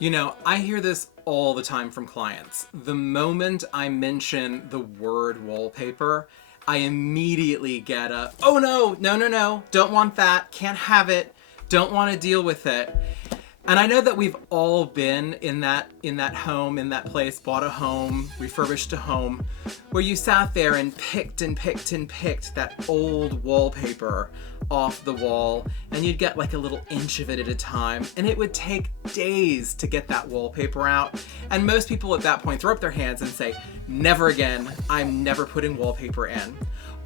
You know, I hear this all the time from clients. The moment I mention the word wallpaper, I immediately get a, oh no, don't want that, can't have it, don't want to deal with it. And I know that we've all been in that home, in that place, bought a home, refurbished a home, where you sat there and picked that old wallpaper off the wall, and you'd get like a little inch of it at a time, and it would take days to get that wallpaper out. And most people at that point throw up their hands and say, never again, I'm never putting wallpaper in.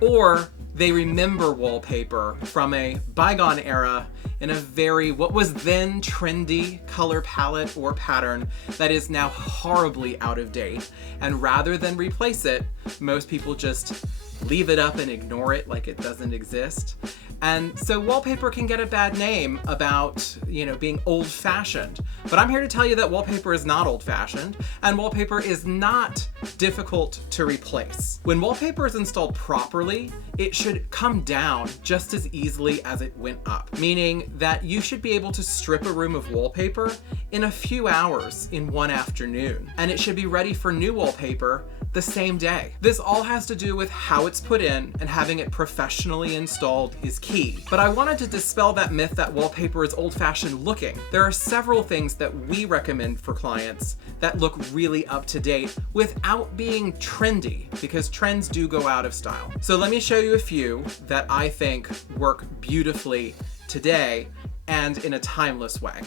Or they remember wallpaper from a bygone era in a very, what was then trendy color palette or pattern that is now horribly out of date. And rather than replace it, most people just leave it up and ignore it like it doesn't exist. And so wallpaper can get a bad name about, being old-fashioned. But I'm here to tell you that wallpaper is not old-fashioned, and wallpaper is not difficult to replace. When wallpaper is installed properly, it should come down just as easily as it went up, meaning that you should be able to strip a room of wallpaper in a few hours in one afternoon, and it should be ready for new wallpaper the same day. This all has to do with how it's put in, and having it professionally installed is key. But I wanted to dispel that myth that wallpaper is old-fashioned looking. There are several things that we recommend for clients that look really up to date without being trendy, because trends do go out of style. So let me show you a few that I think work beautifully today and in a timeless way.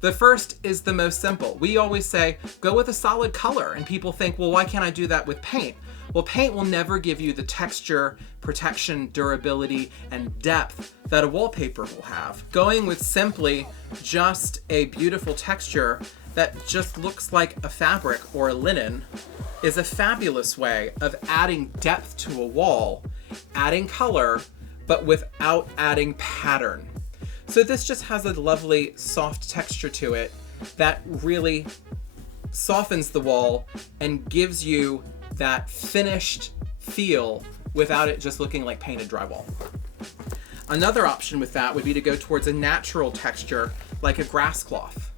The first is the most simple. We always say, go with a solid color, and people think, well, why can't I do that with paint? Well, paint will never give you the texture, protection, durability, and depth that a wallpaper will have. Going with simply just a beautiful texture that just looks like a fabric or a linen is a fabulous way of adding depth to a wall, adding color, but without adding pattern. So this just has a lovely soft texture to it that really softens the wall and gives you that finished feel without it just looking like painted drywall. Another option with that would be to go towards a natural texture like a grass cloth.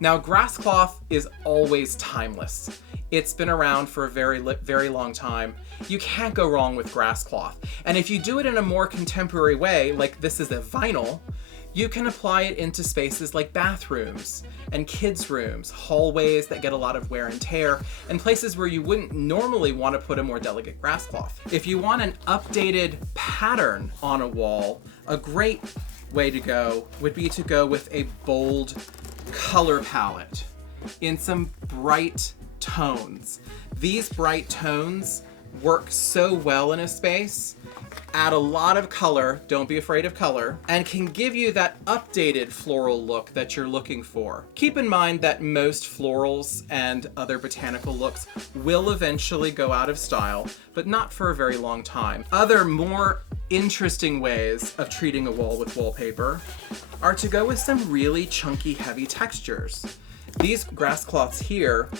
Now, grass cloth is always timeless. It's been around for a very long time. You can't go wrong with grass cloth. And if you do it in a more contemporary way, like this is a vinyl, you can apply it into spaces like bathrooms and kids' rooms, hallways that get a lot of wear and tear, and places where you wouldn't normally want to put a more delicate grass cloth. If you want an updated pattern on a wall, a great way to go would be to go with a bold color palette in some bright tones. These bright tones work so well in a space, add a lot of color, don't be afraid of color, and can give you that updated floral look that you're looking for. Keep in mind that most florals and other botanical looks will eventually go out of style, but not for a very long time. Other more interesting ways of treating a wall with wallpaper are to go with some really chunky, heavy textures. These grass cloths here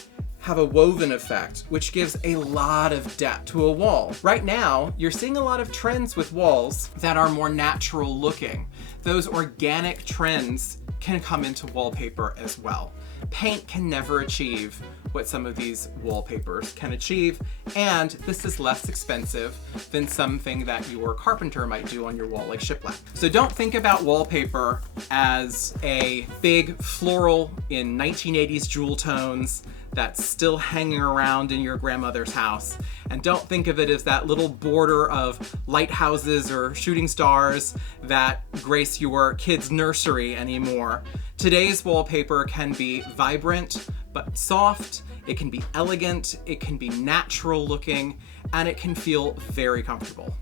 have a woven effect, which gives a lot of depth to a wall. Right now, you're seeing a lot of trends with walls that are more natural looking. Those organic trends can come into wallpaper as well. Paint can never achieve what some of these wallpapers can achieve, and this is less expensive than something that your carpenter might do on your wall, like shiplap. So don't think about wallpaper as a big floral in 1980s jewel tones that's still hanging around in your grandmother's house. And don't think of it as that little border of lighthouses or shooting stars that grace your kid's nursery anymore. Today's wallpaper can be vibrant but soft, it can be elegant, it can be natural looking, and it can feel very comfortable.